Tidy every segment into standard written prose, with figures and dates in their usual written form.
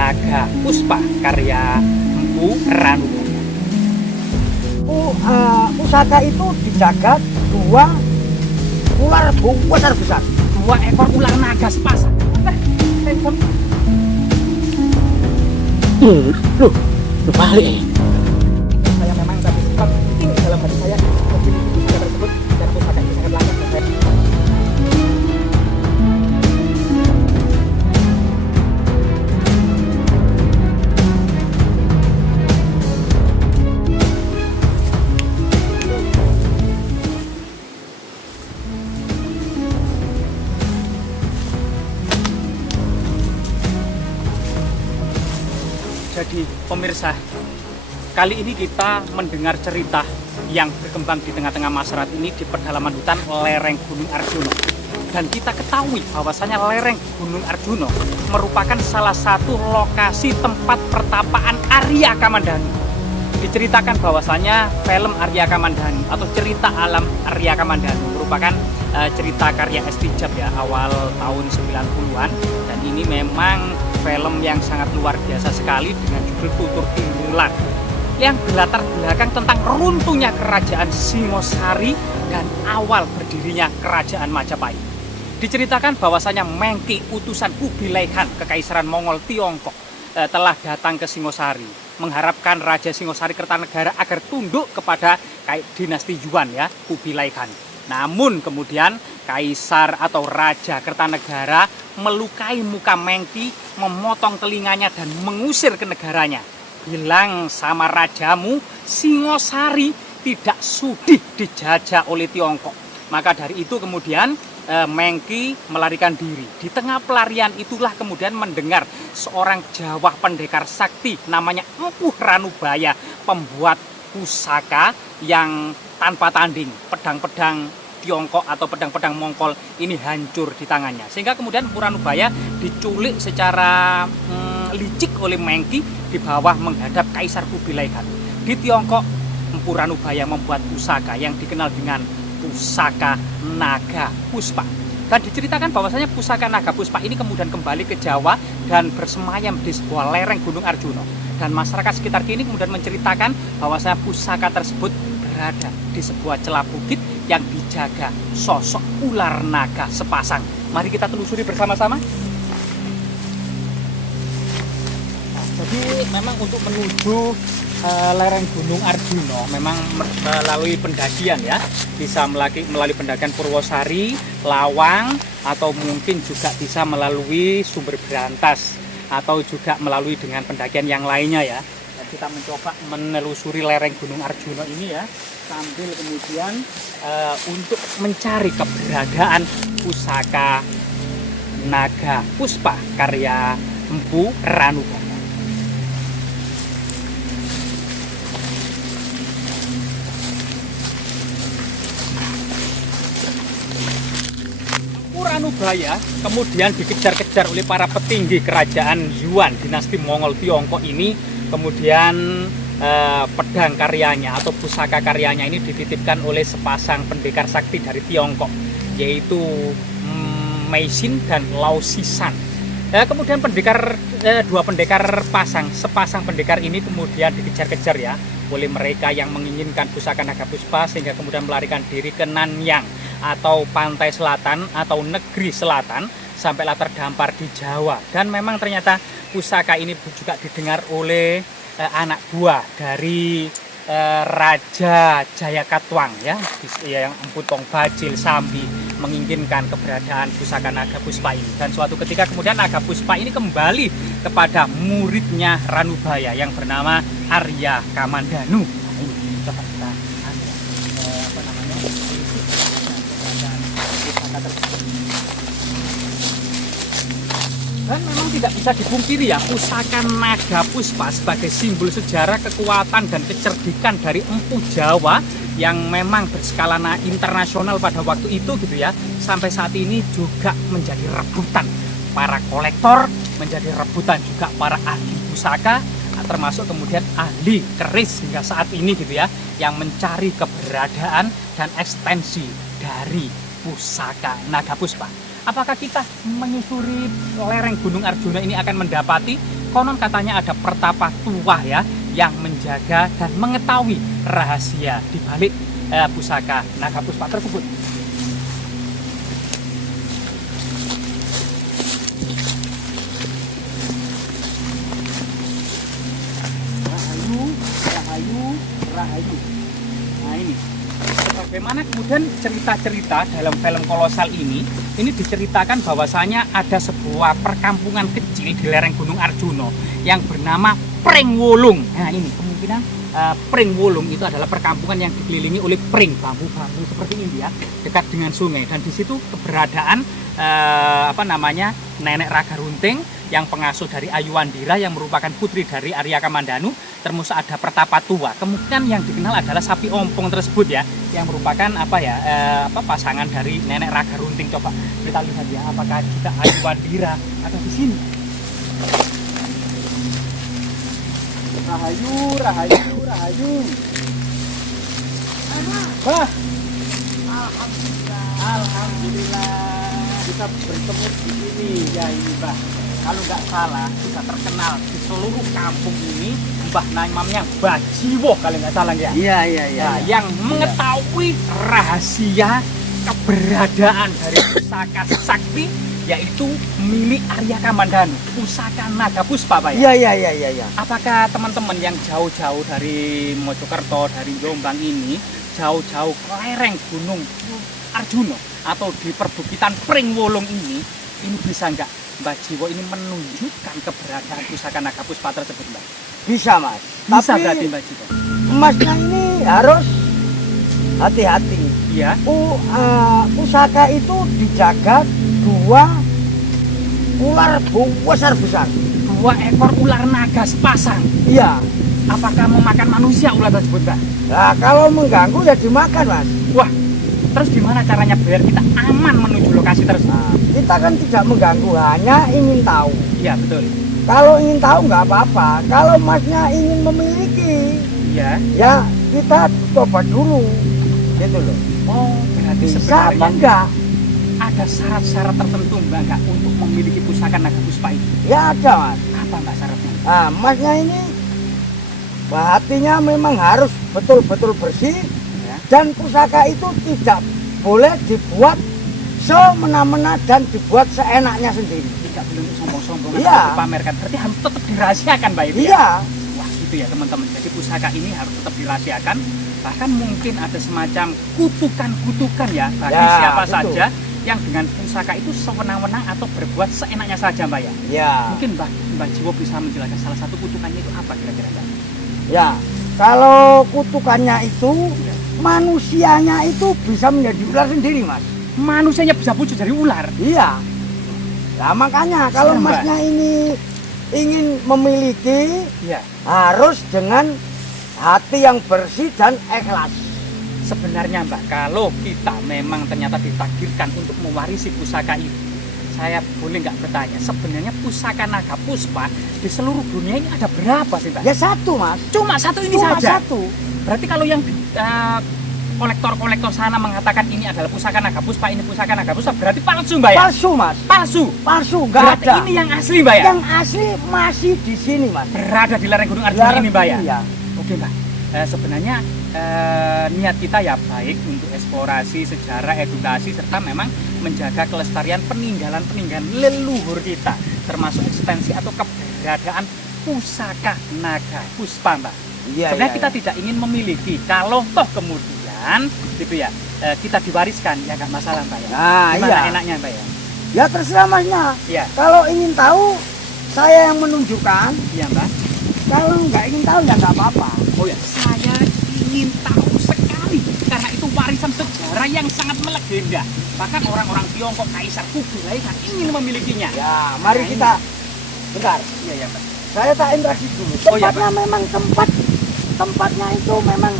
Naga Puspa karya Empu Ranubaya. Pusaka itu dijaga dua ular besar. 2 ekor ular naga sepasang. Loh, balik. Saya memang tadi sempat penting dalam hati saya mobil pusaka tersebut dan pusaka itu sangat langka buat saya. Jadi pemirsa, kali ini kita mendengar cerita yang berkembang di tengah-tengah masyarakat ini di pedalaman hutan lereng Gunung Arjuna. Dan kita ketahui bahwasanya lereng Gunung Arjuna merupakan salah satu lokasi tempat pertapaan Arya Kamandanu. Diceritakan bahwasanya film Arya Kamandanu atau cerita alam Arya Kamandanu merupakan cerita karya S. Tijab ya, awal tahun 90-an, dan ini memang film yang sangat luar biasa sekali dengan judul Tutur Tinular yang berlatar belakang tentang runtuhnya kerajaan Singosari dan awal berdirinya kerajaan Majapahit. Diceritakan bahwasanya Mengki utusan Kubilai Khan Kekaisaran Mongol Tiongkok telah datang ke Singosari mengharapkan Raja Singosari Kertanegara agar tunduk kepada dinasti Yuan ya, Kubilai Khan. Namun kemudian Kaisar atau Raja Kertanegara melukai muka Mengki, memotong telinganya dan mengusir ke negaranya. Bilang sama rajamu, Singosari tidak sudi dijajah oleh Tiongkok. Maka dari itu kemudian Mengki melarikan diri. Di tengah pelarian itulah kemudian mendengar seorang Jawa pendekar sakti namanya Empu Ranubaya, pembuat pusaka yang tanpa tanding. Pedang-pedang Tiongkok atau pedang-pedang Mongol ini hancur di tangannya. Sehingga kemudian Empu Ranubaya diculik secara licik oleh Mengki di bawah menghadap Kaisar Kubilai Khan. Di Tiongkok, Empu Ranubaya membuat pusaka yang dikenal dengan pusaka Naga Puspa. Dan diceritakan bahwasanya pusaka Naga Puspa ini kemudian kembali ke Jawa dan bersemayam di sebuah lereng Gunung Arjuna. Dan masyarakat sekitar kini kemudian menceritakan bahwasanya pusaka tersebut berada di sebuah celah bukit yang dijaga sosok ular naga sepasang. Mari kita telusuri bersama-sama. Nah, jadi memang untuk menuju lereng Gunung Arjuna memang melalui pendakian ya, bisa melalui pendakian Purwosari, Lawang, atau mungkin juga bisa melalui Sumber Berantas atau juga melalui dengan pendakian yang lainnya ya. Dan kita mencoba menelusuri lereng Gunung Arjuna ini ya, sambil kemudian untuk mencari keberadaan pusaka Naga Puspa karya Empu Ranubaya. Ranubaya kemudian dikejar-kejar oleh para petinggi kerajaan Yuan dinasti Mongol Tiongkok ini. Kemudian pedang karyanya atau pusaka karyanya ini dititipkan oleh sepasang pendekar sakti dari Tiongkok, yaitu Meixin dan Lao Sisan. Kemudian dua pendekar sepasang pendekar ini kemudian dikejar-kejar ya oleh mereka yang menginginkan pusaka Naga Puspa, sehingga kemudian melarikan diri ke Nanyang atau pantai selatan atau negeri selatan sampailah terdampar di Jawa. Dan memang ternyata pusaka ini juga didengar oleh anak buah dari Raja Jayakatwang ya, yang Empu Tong Bajil Sambi menginginkan keberadaan pusaka Naga Puspa ini. Dan suatu ketika kemudian Naga Puspa ini kembali kepada muridnya Ranubaya yang bernama Arya Kamandanu. Nah, ini coba kita dan memang tidak bisa dipungkiri ya, pusaka Naga Puspa sebagai simbol sejarah kekuatan dan kecerdikan dari empu Jawa yang memang berskala internasional pada waktu itu gitu ya, sampai saat ini juga menjadi rebutan para kolektor, menjadi rebutan juga para ahli pusaka, termasuk kemudian ahli keris hingga saat ini gitu ya, yang mencari keberadaan dan ekstensi dari pusaka Naga Puspa. Apakah kita menyusuri lereng Gunung Arjuna ini akan mendapati konon katanya ada pertapa tua ya yang menjaga dan mengetahui rahasia di balik pusaka naga puspa tersebut. Rahayu. Nah ini, bagaimana kemudian cerita-cerita dalam film kolosal ini diceritakan bahwasanya ada sebuah perkampungan kecil di lereng Gunung Arjuna yang bernama Pringwulung. Nah ini kemungkinan Pringwulung itu adalah perkampungan yang dikelilingi oleh pring bambu-bambu seperti ini ya, dekat dengan sungai, dan di situ keberadaan Nenek Raga Runting yang pengasuh dari Ayu Wandira yang merupakan putri dari Arya Kamandanu, termasuk ada pertapa tua. Kemudian yang dikenal adalah sapi ompong tersebut ya, yang merupakan pasangan dari Nenek Raga Runting. Coba kita lihat ya, apakah kita Ayu Wandira ada di sini. Rahayu. Wah, alhamdulillah kita bertemu di sini ya ini Mbah. Kalau nggak salah kita terkenal di seluruh kampung ini Mbah namanya Bajiwo kalau nggak salah ya. Iya. Nah, yang mengetahui rahasia keberadaan dari pusaka sakti yaitu milik Arya Kamandanu, pusaka naga puspa Pak ya. Iya. Apakah teman-teman yang jauh-jauh dari Mojokerto, dari Jombang ini jauh-jauh ke lereng Gunung Arjuna atau di perbukitan Pringwulung ini bisa nggak Mbak Jiwo ini menunjukkan keberadaan pusaka naga puspa tersebut Mbak? Bisa Mas. Bisa Tapi berarti Mbak Jiwo? Masnya ini harus hati-hati. Iya. Pusaka itu dijaga 2 ular besar. 2 ekor ular naga sepasang. Iya. Apakah memakan manusia ular tersebut Mbak? Nah, kalau mengganggu ya dimakan Mas. Wah, terus gimana caranya biar kita aman menuju lokasi tersebut? Nah, kita kan tidak mengganggu, hanya ingin tahu. Iya betul. Kalau ingin tahu nggak apa-apa. Kalau Masnya ingin memiliki, Iya. ya kita coba dulu, gitu loh. Oh, berarti Bisa apa sebenarnya enggak? ada syarat-syarat tertentu Mbak nggak untuk memiliki pusaka naga puspa itu? Ya ada Mas. Apa Mbak syaratnya? Nah, Masnya ini hatinya memang harus betul-betul bersih, Ya. dan pusaka itu tidak boleh dibuat semena-mena dan dibuat seenaknya sendiri. Tidak boleh untuk sombong-sombong Iya. atau dipamerkan. Berarti harus tetap dirahasiakan Mbak itu ya? Iya. Wah gitu ya teman-teman. Jadi pusaka ini harus tetap dirahasiakan. Bahkan mungkin ada semacam kutukan-kutukan ya bagi Ya, siapa betul. saja yang dengan pusaka itu sewenang-wenang atau berbuat seenaknya saja Mbak ya. Ya. Mungkin Mbak Jiwo bisa menjelaskan salah satu kutukannya itu apa kira-kira Mbak? Ya, kalau kutukannya itu manusianya itu bisa menjadi ular sendiri Mas. Manusianya bisa wujud dari ular. Iya. Nah makanya kalau Serem, Mbak. Masnya ini ingin memiliki, Ya. harus dengan hati yang bersih dan ikhlas. Sebenarnya Mbak, kalau kita memang ternyata ditakdirkan untuk mewarisi pusaka itu, saya boleh nggak bertanya, sebenarnya pusaka naga puspa di seluruh dunia ini ada berapa sih Mbak? Ya satu Mas. Cuma satu ini Cuma saja. satu. Berarti kalau yang kolektor-kolektor sana mengatakan ini adalah pusaka naga puspa, ini pusaka naga puspa, berarti palsu Mbak ya? Palsu Mas. Palsu. Nggak Berarti ada. ini yang asli Mbak ya? Yang asli masih di sini Mas. Berada di lereng Gunung Arjuna ini Mbak ya? Iya. Oke Mbak, sebenarnya niat kita ya baik untuk eksplorasi, sejarah, edukasi, serta memang menjaga kelestarian peninggalan-peninggalan leluhur kita, termasuk eksistensi atau keberadaan pusaka naga puspa Mbak. Iya. Sebenarnya iya, kita iya. tidak ingin memiliki, kalau toh kemudian gitu ya, kita diwariskan ya nggak masalah Mbak ya. Nah, Gimana iya. enaknya Mbak ya? Ya terserah Masnya. Iya, Kalau ingin tahu, saya yang menunjukkan. iya Mbak. Kalau nggak ingin tahu ya nggak apa-apa. Oh ya, saya ingin tahu sekali karena itu warisan sejarah yang sangat melegenda. Bahkan orang-orang Tiongkok, Kaisar Kublai kan ingin memilikinya. Ya, mari Nah, kita. Bentar, Iya ya Mbak. saya tak interaksi dulu. Oh, iya, Tempatnya memang tempatnya itu memang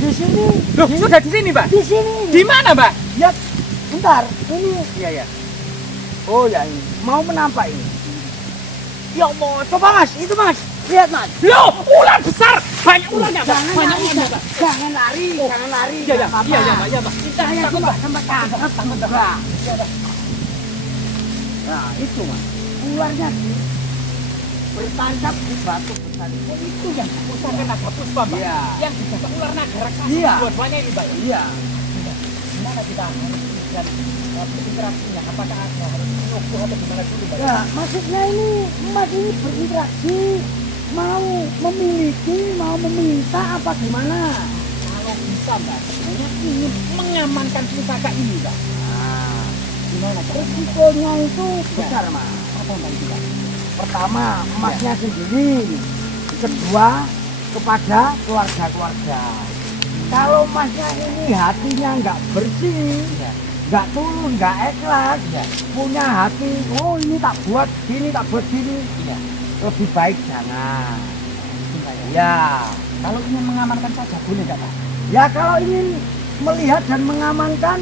di sini. Loh, sudah di sini Mbak? Di sini. Di mana Mbak? Ya, bentar. Ini. Iya ya. Oh ya ini. Mau menampak ini. Ya Allah, coba Mas, itu Mas. Lihat Mas. Loh, ular besar. Banyak ularnya Mbak. Jangan Banyak lari, ularnya Mbak. jangan lari, jangan lari. Iya ya, nggak apa-apa. iya ya Mbak, iya Mbak. Saya Takut, Mbak. tambah Nah, itu Mas. Ularnya sih. bertancap di batu besar itu. Itu yang pusaka naga puspa, Mbak. Iya. Yang dijaga ular naga raksasa. Iya. Dua-duanya ini, Mbak. Iya. Gimana kita harus dan berinteraksinya? Apakah harus menunggu atau gimana dulu, Mbak? Ya, maksudnya ini emas ini berinteraksi, mau memiliki, mau meminta apa gimana? Kalau bisa, Mbak, saya ingin mengamankan pusaka ini, Mbak. Nah, Gimana caranya? resikonya itu besar, Mas. Apa, Mbak, itu, Mbak? Pertama, emasnya sendiri. Kedua, kepada keluarga-keluarga. Kalau emasnya ini hatinya nggak bersih, Ya. nggak tulus, nggak ikhlas, Iya. punya hati, oh ini tak buat gini, tak buat gini, Iya. lebih baik jangan. Mbak, ya. Ya, Kalau ingin mengamankan saja boleh nggak, Pak? ya kalau ingin melihat dan mengamankan,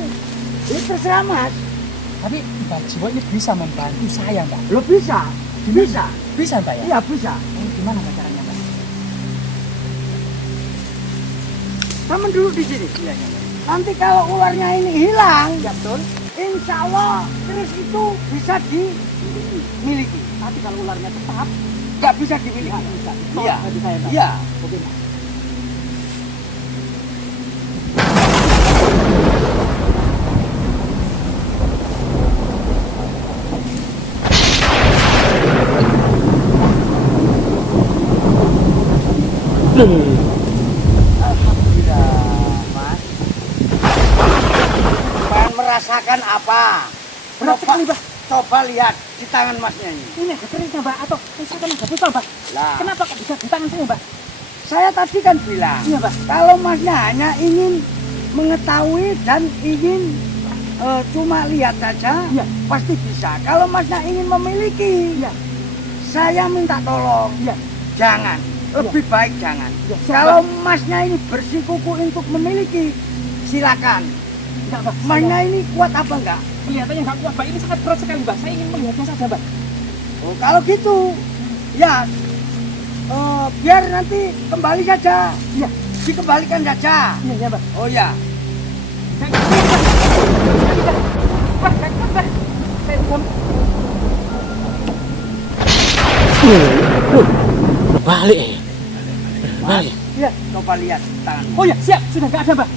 itu terserah Mas. Tapi Mbak Jiwo ini bisa membantu saya, Mbak. Lo bisa, bisa, Bisa, Mbak, ya? iya bisa. Gimana Mbak, caranya, Mbak? Kamu dulu di sini. Iya, iya, Mbak. Nanti kalau ularnya ini hilang, Ya, betul. insya Allah keris itu bisa dimiliki. Tapi kalau ularnya tetap, Nggak bisa dimiliki. nggak bisa. Iya. Tadi saya, Mbak. Iya. Oke, Mbak. Alhamdulillah, Mas. Pengen merasakan apa? Berat sekali, Mbak. Coba lihat di tangan Masnya ini. Ini ada kerisnya, Mbak, atau misalkan ada puspa, Mbak. Lah, Kenapa kok bisa di tangan saya, Mbak? saya tadi kan bilang, Iya, Mbak. kalau Masnya hanya ingin mengetahui dan ingin cuma lihat saja, Iya. pasti bisa. Kalau Masnya ingin memiliki, Iya. saya minta tolong, Iya. jangan. Lebih baik jangan. Iya, siap, Kalau Masnya ini bersikuku untuk memiliki, silakan. Enggak, Mbak. Masnya ini kuat apa enggak? Kelihatannya nggak kuat, Mbak. Ini sangat berat sekali, Mbak. Saya ingin melihatnya saja, Mbak. Oh, kalau gitu, ya biar nanti kembali saja. Iya. Dikembalikan saja. Iya, iya, Mbak. Oh ya, Jangan, Mbak. Mbak, jangan, Mbak. Saya belum. Balik balik. ya coba lihat tangan. Oh ya, siap. Sudah nggak ada, Mbak.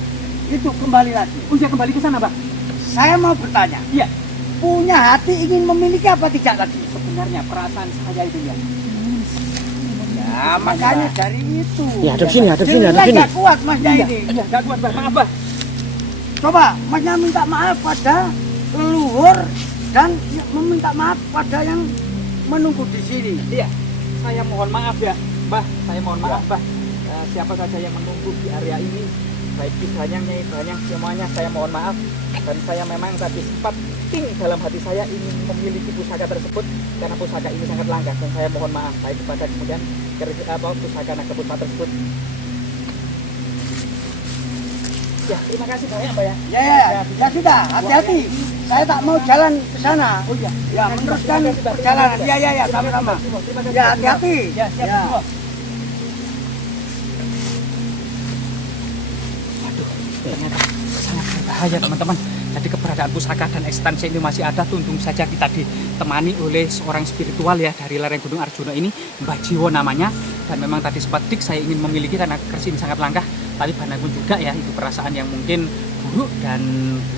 Itu kembali lagi. Oh ya, kembali ke sana, Mbak. Saya mau bertanya, Iya. punya hati ingin memiliki apa tidak lagi? Sebenarnya perasaan saya itu ya. Ya, makanya dari itu. Ya, hadap sini, hadap sini, hadap Jelas sini. nggak kuat Masnya Iya, ini. iya, nggak kuat, Mbak. Maaf, Mbak. Coba Masnya minta maaf pada leluhur dan meminta maaf pada yang menunggu di sini. Iya. Saya mohon maaf ya, Mbah. Saya mohon maaf, Mbah. Siapa saja yang menunggu di area ini, baik Ibanyang, Nyai Banyang, semuanya saya mohon maaf. Dan saya memang tadi sempat dalam hati saya ingin memiliki pusaka tersebut karena pusaka ini sangat langka, dan saya mohon maaf baik kepada kemudian pusaka naga puspa tersebut. Ya, terima kasih banyak, Mbak ya. Ya sudah, hati-hati. Saya tak mau jalan ke sana. Oh iya. Ya, meneruskan Terima kasih, Mbak. perjalanan. Terima kasih, Mbak. Ya, Terima kasih, sama-sama. Mbak. Terima kasih, Ya, Mbak. hati-hati. Ya, siap, Ya. Mbak. Waduh, ternyata sangat berbahaya, teman-teman. Jadi keberadaan pusaka dan eksistensi ini masih ada. Untung saja kita ditemani oleh seorang spiritual ya dari lereng Gunung Arjuna ini, Mbah Jiwo namanya. Dan memang tadi sempat saya ingin memiliki karena keris ini sangat langka. Tapi pun juga ya, itu perasaan yang mungkin buruk dan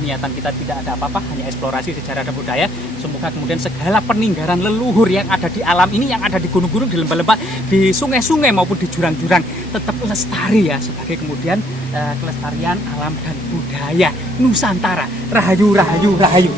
niatan kita tidak ada apa-apa, hanya eksplorasi sejarah dan budaya. Semoga kemudian segala peninggalan leluhur yang ada di alam ini, yang ada di gunung-gunung, di lembah-lembah, di sungai-sungai maupun di jurang-jurang tetap lestari ya, sebagai kemudian kelestarian alam dan budaya Nusantara. Rahayu, rahayu, rahayu.